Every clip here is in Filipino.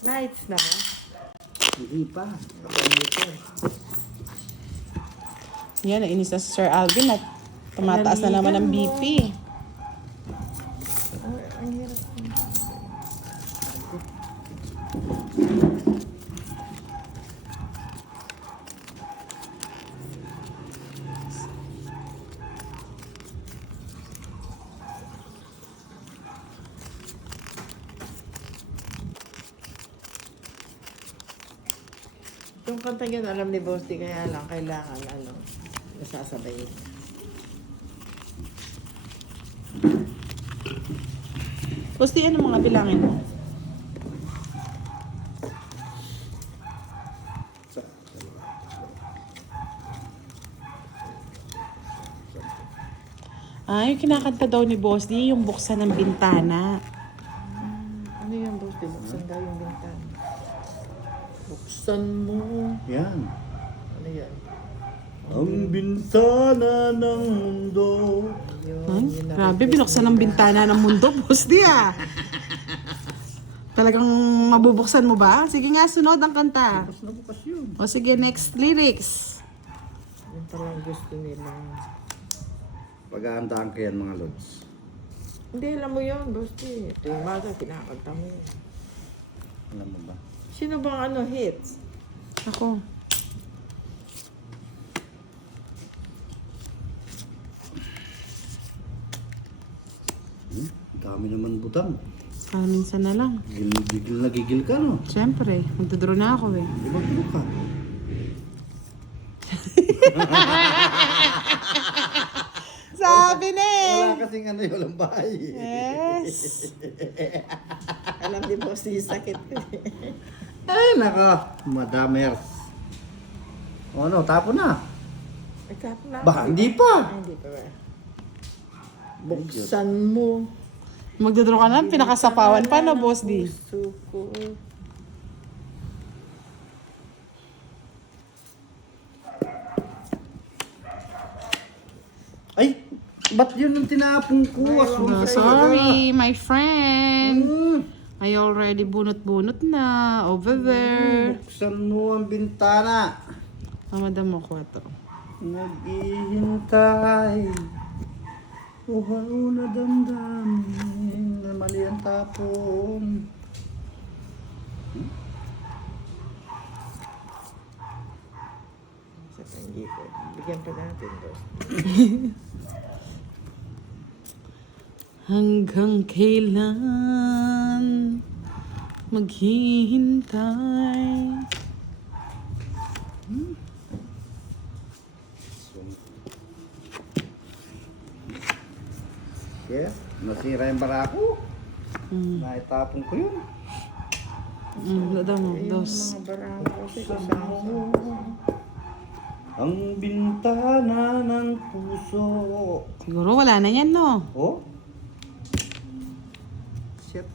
Nights na ba? Hindi pa. Yan, nainis na si Sir Alvin at tumataas na naman ang BP. Ang hirap. Yung kanta yun, alam ni Boss D, kaya lang kailangan, nasasabay. Gusto ano mga bilangin mo? Yung kinakanta daw ni Boss D, yung buksan ng bintana. Ano yan, Boss D? Buksan daw yung bintana. Buksan mo. Yan. Ano yan? Ang bintana ng mundo. Yun, yun na- Grabe, binuksan ng bintana ng mundo, Boss D Talagang mabubuksan mo ba? Sige nga, sunod ang kanta. Bukas na bukas yun. O sige, next lyrics. Yun palang gusto nila. Pag-aandaan ko yan mga lods. Hindi, alam mo yun, Boss D. Ito yung maga, kinakanta mo yun. Alam mo ba? Sino bang hits? Ako. Dami naman butang. Minsan na lang. Gigil na gigil ka, no? Siyempre, magdodraw na ako eh. Di ba gulo ka? Sabi na eh! Wala kasing ano yung walang bahay. Yes! Alam ni Boss D, sakit ko eh. Ay, naka. Madamers. O ano, tapo na. Nagkapon na. Baka hindi pa. Ay, hindi pa ba? Buksan mo. Magdodraw ka na, pinakasapawan pa na, Boss D. Puso ko. Ay, ba't yun ang tinapong ko? Oh, sorry, my friend. Hmm. I already bunot-bunot na over there. Buksan mo ang bintana. Madam mo ko ito. Naghihintay. Uhaw na damdamin na mali ang tapon. Sa tanggi ko. Bigyan pa natin, Boss. Hanggang kailan maghihintay? Yeah, nasira yung barako. Naitapon ko yun. Madam mo, Yung dos. mga barako kasi kasama. Ang bintana ng puso. Siguro wala na yan, no? Oh? Shit.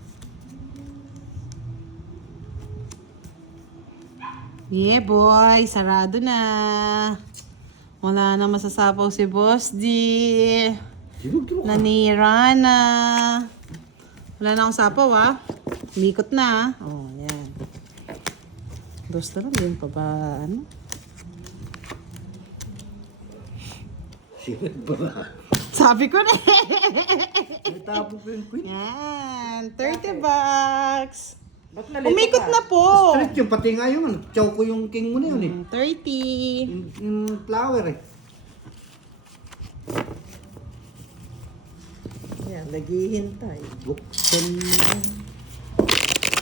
Yeah, boy. Sarado na. Wala na masasapaw si Boss D. Dilog-dilog ka. Nanira na. Wala na akong sapaw, ah. Umikot na, ah. Oh, yan. Dos na lang. Yung pa ba, ano? Shit ba? Sabi ko na Naitapon ko yung queen. Yan. 30 bucks. Ba't nalito Umikot ka? na po. Street yung pati nga yung ano. Chow ko yung king mo na yun eh. 30. Yung flower eh. Yan, naghihintay. Buksan mo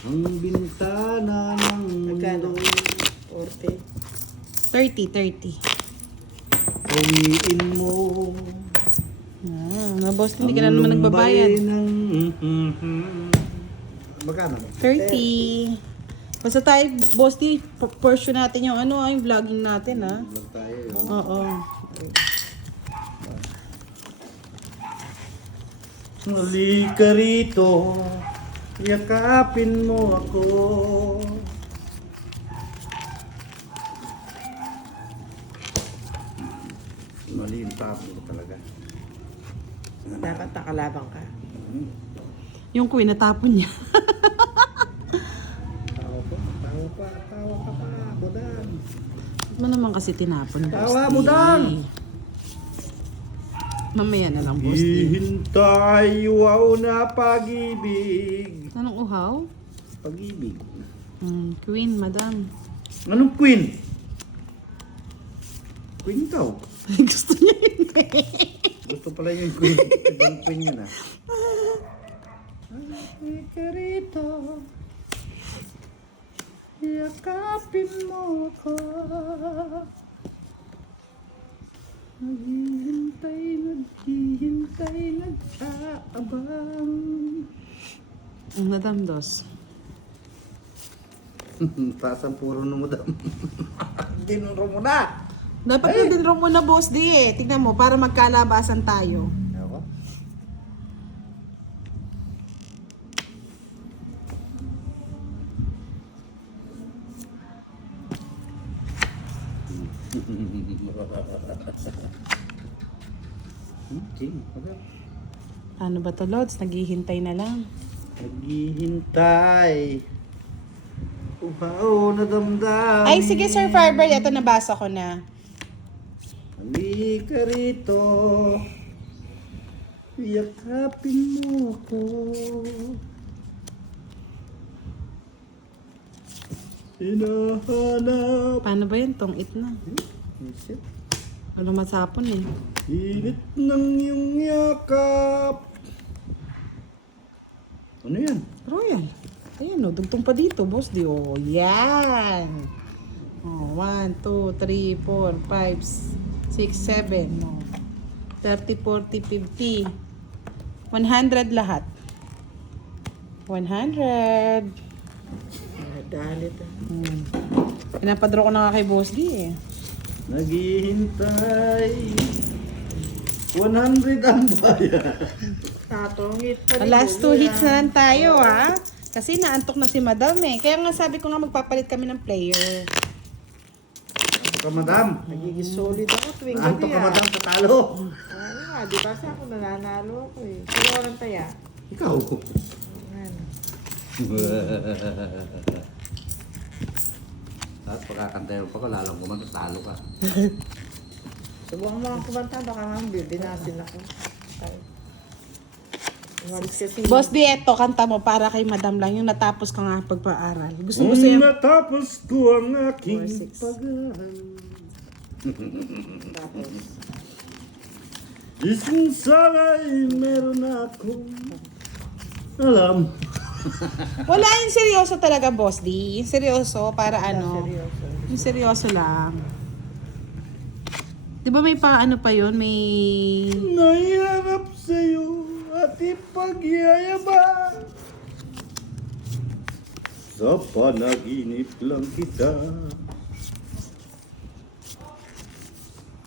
ang bintana ng Magkano? mundo. 40. 30. Umiin mo. Na boss, hindi ka na naman nagbabayad. Magkano? 30. Basta tayo, boss, portion natin yung ano, yung vlogging natin, ha? Vlog tayo yun. Oo. Halika rito, yakapin mo ako. Mali yung tapon ko talaga. Dapat nakalabang ka. Yung queen, natapon niya. Tawa ka pa, Budang. Ba't mo naman kasi tinapon, Boss Tawa D? mo, Dan! Mamaya na lang, Boss D. Hihintay, wow na pag-ibig. Anong uhaw? Pag-ibig. Queen, madam. Anong queen? Queen daw. Gusto niya yun. Gusto pala yung queen. Ibang queen yun ah. Ay, karito. Yakapin mo ako. Naghihintay, nag-aabang. Madam Dos. Taas ang puro na mo dam. Dinuro mo na. Dapat na din mo na, Boss D eh. Tignan mo, para magkalabasan tayo. Ako? Ano ba to, Lods? Naghihintay na lang. Naghihintay. Uhaw na damdamin. Ay, sige, Sir Farber. Ito, nabasa ko na. Halika rito. Yakapin mo ko. Hinahanap. Paano ba yun? Tong-it na. Isip. Ano masapon eh. Init ng iyong yakap. Ano yan? Royal. Ayan o, dugtong pa dito, Boss D. Oh, yan. Oh, 1, 2, 3, 4, 5, 6, 7. Oh. 30, 40, 50. 100 lahat. 100. Galit. Pinapadro ko na nga kay Boss D eh. Naghihintay. 100 ang bayan. Tatongit pa rin. Last 2 hits na lang tayo ha. Kasi naantok na si Madam eh. Kaya nga sabi ko nga magpapalit kami ng player. Anto ka, madam. Nagiging solid ako tuwing Anto gabi ka, madam, sa talo. Ano nga, di ba sa ako nananalo ako eh. Sino walang taya? Ikaw. Ano? At pagkakantayo pa ko, lalang kumanta, talo ka. Subukan mo ang kumanta, baka nga binasin ako. Ay. Umalis kasi. Boss D, eto kanta mo para kay Madam lang. Yung natapos ka nga pagpaaral. Gusto yung... Natapos ko ang aking 4, 6. pag-aaral. Tapos. Isang salay meron akong alam. Wala yung seryoso talaga, Boss D. Yung seryoso para ano. Seryoso. Yung seryoso lang. Di ba may paano pa yun? May... Nahiharap sa'yo at ipagyayabang. Sa panaginip lang kita.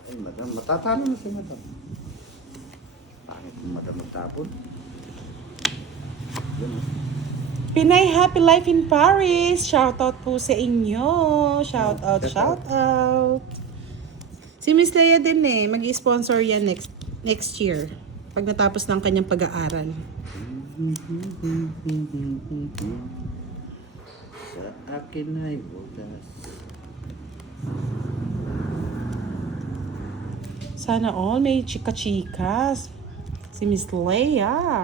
Ay, madam, matatalo na si madam. Pangit mo, madam, magtapon. Yan. Pinay Happy Life in Paris. Shoutout po sa inyo. Shoutout, shoutout. Si Miss Leia din eh. Mag-sponsor yan next year. Pag natapos ng kanyang pag-aaral. Sa akin ay bukas. Sana all may chika-chikas. Si Miss Leia.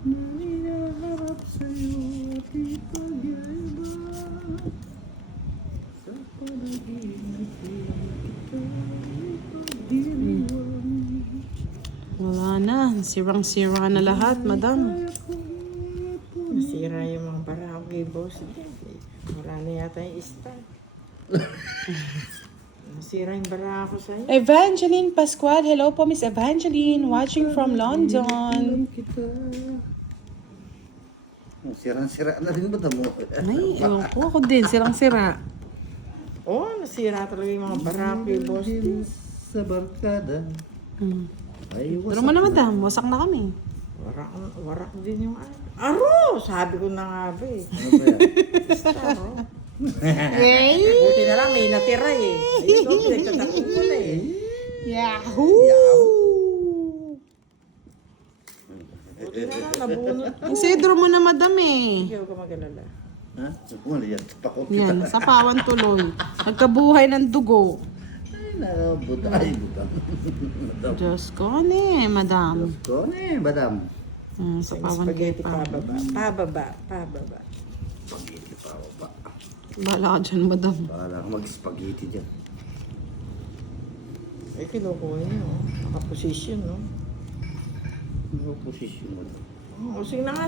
Nahiharap sa'yo at ipagyayabang. Sa panaginip lang kita ipagdiriwang. Wala na. Sirang-sira na lahat, Madam. Nasira yung mga barako kay boss. Wala na yata yung start. Nasira yung barako sa'yo. Evangeline Pascual. Hello po, Miss Evangeline. Watching from London. Kita. Oh, sirang-sira na rin ba mo? Ay, ewan ko. Ako din. Sirang-sira. Oo, nasira talaga yung mga barako kay boss. Sa barkada. Ay, Pero mo na, Madam. Wasak na kami. Warak din yung aro! Sabi ko na nga ba eh. Ano ba yan? Aro. Buti na lang may natira eh. Ayun o, pinagtatakot ko na eh. Yahoo! Buti na lang, nabunot ko. Isidro mo na madam eh. Hindi ako magalala. Ha? Wala yan. Pako kita. Yan, sapawan tuloy. Nagkabuhay ng dugo. Ay, buta. Ay, buta. Madam. Diyos ko, ano eh, madam. Diyos ko, madam. Sapawan Spaghetti kita. pababa. Spaghetti pa ako pa. Bala ka dyan, madam. Para mag-spaghetti dyan. Ay, kinukuha niya, oh. Nakaposition, no? Ano posisyon mo? Oh, sing na nga.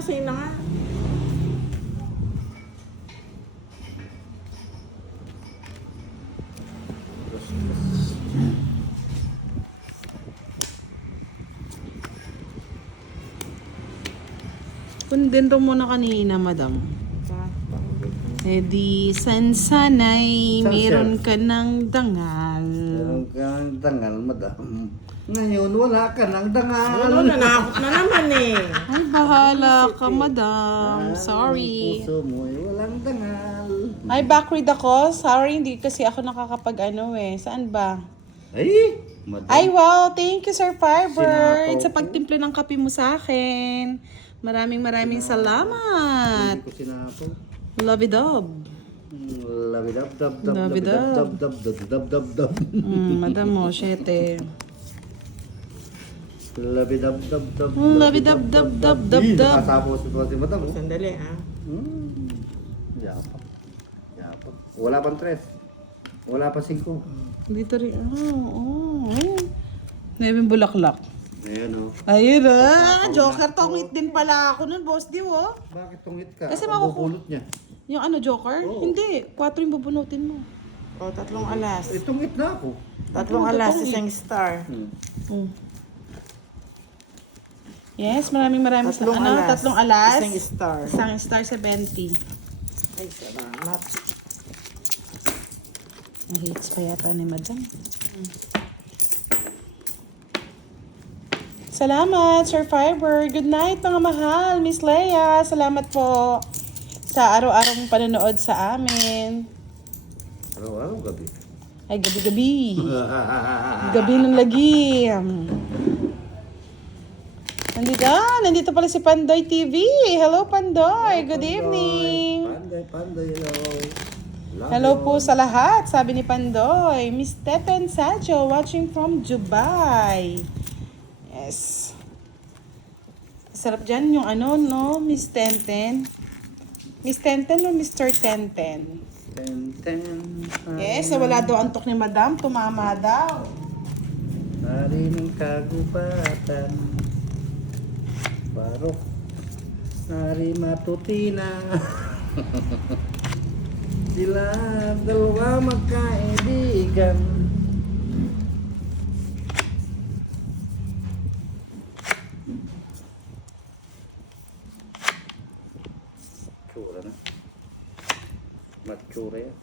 Kundento mo na kanina, madam. Eh di, sansanay, San, meron ka ng dangal. Meron kang dangal, madam. Ngayon, wala ka ng dangal. Ano, nanakot na naman eh. Ay, bahala ka, madam. Ang Sorry. puso mo ay walang dangal. Ay, backward ako. Sorry, hindi kasi ako nakakapag-ano eh. Saan ba? Ay, madam. Ay, wow. Thank you, Sir Firebird, Sinapaw sa ko. pagtimpla ng kape mo sa akin. Maraming salamat. Hindi ko sinapo. Love it up. Labidab, dab, dab, Labidab. labidab, dab, dab, dab, dab, dab. Madam mo, syete. Labidab, dab, dab, Labidab, dab, dab, dab, Ih, dab. nakasapos ito si madam. Oh. Sandali, ha? Yapak. Yapak. Wala pang 3. Wala pa 5. Dito rin. Ayun. Nevin Bulaklak. Ayan o. Ayun Joker, tongit din pala ako nun, boss di oh. Bakit tungit ka? Kasi Ako makuku- bubulot niya. Yung ano, Joker? Oo. Hindi. 4 yung bubunutin mo. O, 3 alas. Eh, tungit na ako. 3 alas, isang star. Mm. Yes, maraming Tatlong ano, alas. 3 alas. Isang star. Isang star 70. Ay, salamat. Ang hits pa yata ni madam. Salamat, Sir Fiber. Good night, mga mahal. Miss Leia, salamat po sa araw-araw mong panonood sa amin. Araw-araw gabi. Ay, gabi-gabi. Gabi ng lagim. Nandito pala si Pandoy TV. Hello, Pandoy. Good evening. Panday, hello. Hello po sa lahat, sabi ni Pandoy. Miss Teten Sacho watching from Dubai. Yes. Sarap dyan yung ano, no? Miss Tenten. Miss Tenten o Mr. Tenten? Yes, wala daw antok ni Madam. Tumama daw. Hari ng kagubatan. Barok. Hari matutina. Sila dalawa magkaibigan. Matsura na. Matsura yan.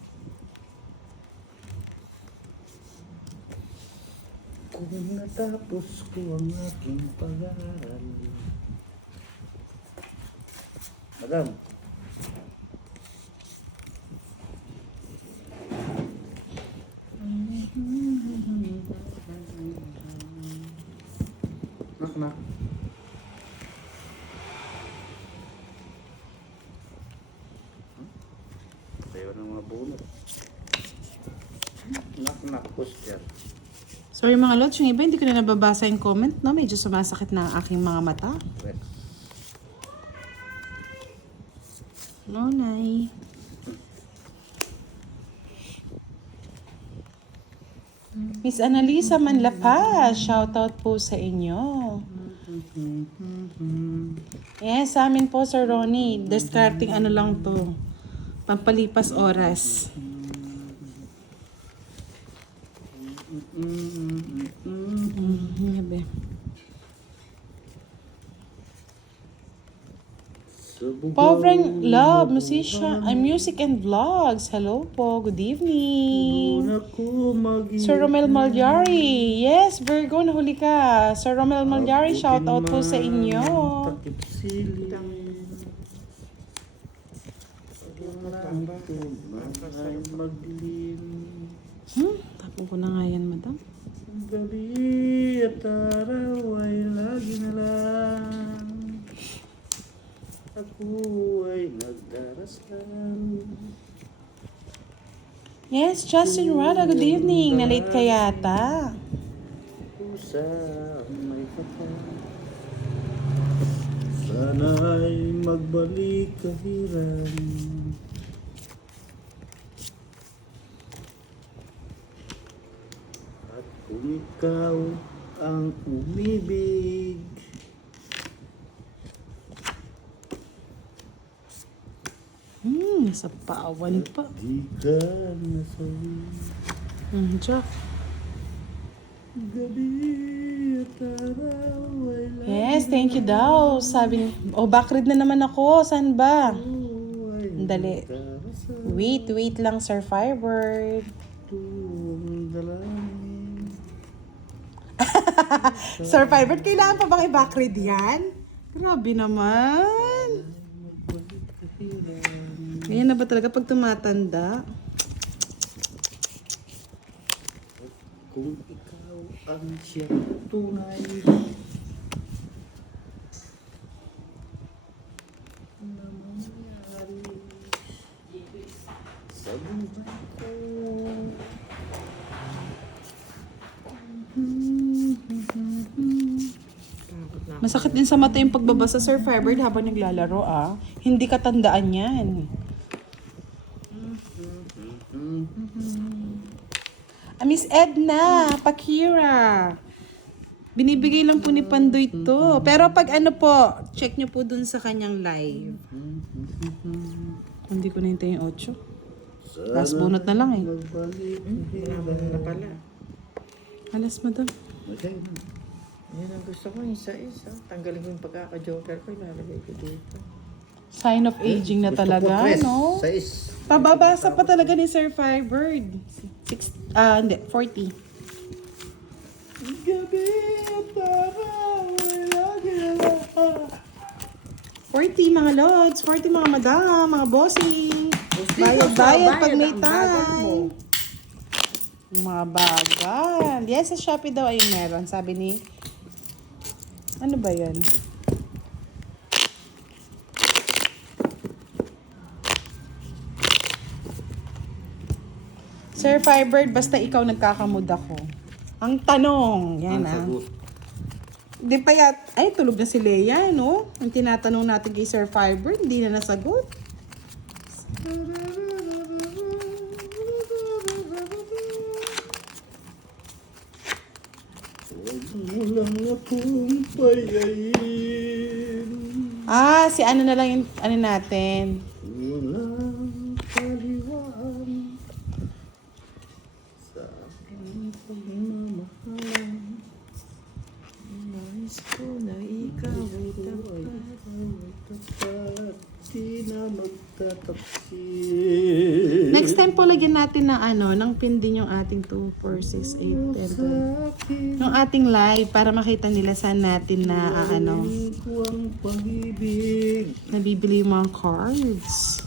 Kung natapos ko ang aking pag-aaral. Madam. Nak. Tayo ng mga bunot. Nak, puster. Sorry mga lods, yung iba hindi ko na nababasa yung comment, no? Medyo sumasakit na ang aking mga mata. No, Nay. Miss Annalisa Manlapa, shoutout po sa inyo. Yes, sa amin po, Sir Ronnie. Discarding ano lang to. Pampalipas oras. Yabe. Povreng Love, musician, music and vlogs. Hello po, good evening. Sir Romel Malyari. Yes, Virgo, nahuli ka. Sir Romel Malyari, shout out po sa inyo. Tapon ko na nga yan, madam. Gabi at araw ay lagi na lang. ako ay nagdarasal. Yes, Justin Rada, good evening. Na-late ka yata. Pusa may kapal. Sana'y magbalik kahiran. At kung ikaw ang umibig, Sa pawan pa. di ka nasawi. Jack. Gabi at araw ay Yes, thank you daw. Sabi ni, backread na naman ako. Saan ba? ay Dali. nagdarasal. Wait lang, Sir Firebird. Tuwang dalangin. Sir Firebird, kailangan pa bang i-backread yan? Grabe naman. Magbalik kahiran. Ganyan na ba talaga pag tumatanda? Kung ikaw ang siyang tunay na mangyari sa buhay ko. Masakit din sa mata yung pagbabasa, Sir Firebird, habang naglalaro, ah. Hindi katandaan yan. Miss Edna, Pakira. Binibigay lang po ni Pandoy to. Pero pag ano po, check nyo po dun sa kanyang live. Hindi ko nahintay yung 8. Last bunot na lang eh. Magbalik Wala na pala. Alas, madam. Okay. Yan ang gusto ko, isa-isa. Tanggalin ko yung pagkaka-joker ko, ilalagay ko dito. Sign of aging na Gusto ko talaga, tres, no? 6. Pababasa pa talaga ni Sir Firebird. 40. Gabi at araw ay lagi na 40 mga lods, 40 mga madam, mga bossing. Bayad-bayad pag may time. Mga bagal. Yes, sa Shopee daw ay meron. Sabi ni... Ano ba yan? Sir Firebird, basta ikaw nagkakamod ako. Ang tanong, yan ah. Di pa ay, tulog na si Leia, no? Ang tinatanong natin kay Sir Firebird, hindi na nasagot. Walang akong payayin. Si ano na lang yung, ano natin. Walang kaliwaan sa aking pagmamahalan. Nais ko na ikaw ay tapat. Di na magtatapsil. Next time po, lagyan natin ng ano, ng pin din yung ating 2, 4, 6, 8, 10. Yung ating live para makita nila saan natin na ano, ko ang pag-ibig. nabibili yung mga cards.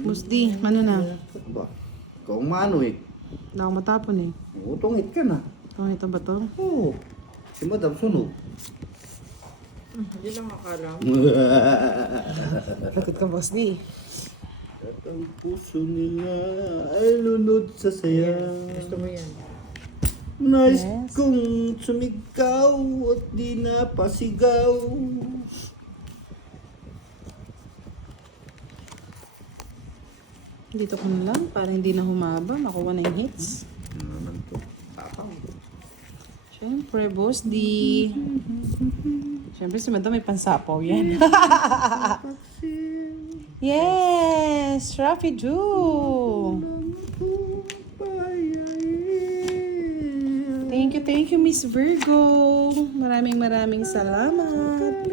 Musdi, ano na? Ba? Ikaw ang mano eh. Hindi ako matapon eh. Utungit ka na. Ito ba to? Oo. Si Madam sunog. Hindi lang akala mo. Bakit ka, boss di? At ang puso nila ay lunod sa saya. Gusto mo yan. Nais Yes. kong sumigaw at di napasigaw. Dito ko na lang, para hindi na humaba. Makuha na yung hits. Ano naman to? Tapang. Siyempre, boss di. Siyempre, si madam may pansapaw yan. Yes! Rafi Ju! Thank you, Miss Virgo. Maraming salamat.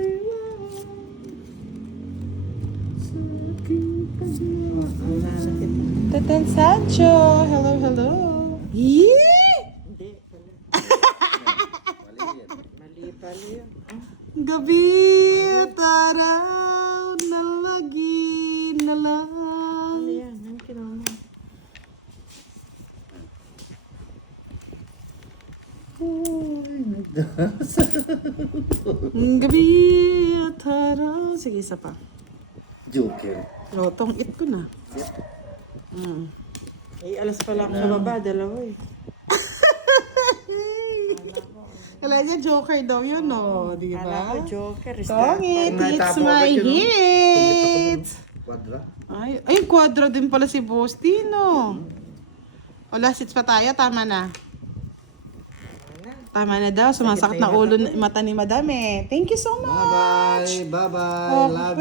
Tatan Sancho! Hello! Yee! Hindi pala. Mali pala yun. Gabi at araw na lagi na lang. Ano yan? Ano kinuha mo? Gabi at araw Sige, isa pa. Joker. Lotong it ko na. Eh, alas pa lang sa baba, dalawa eh. Kala niya joker daw yun, no? Di Kala ba? ko joker. Songit, Kung it's naitapo my agad yun, no? hit! Quadra. Ay, quadro din pala si Boss Tino. O, last hits pa tayo. Tama na. Tama na daw. Sumasakit na ulo, mata ni Madam eh. Thank you so much. Bye-bye. Bye-bye. Oh, Love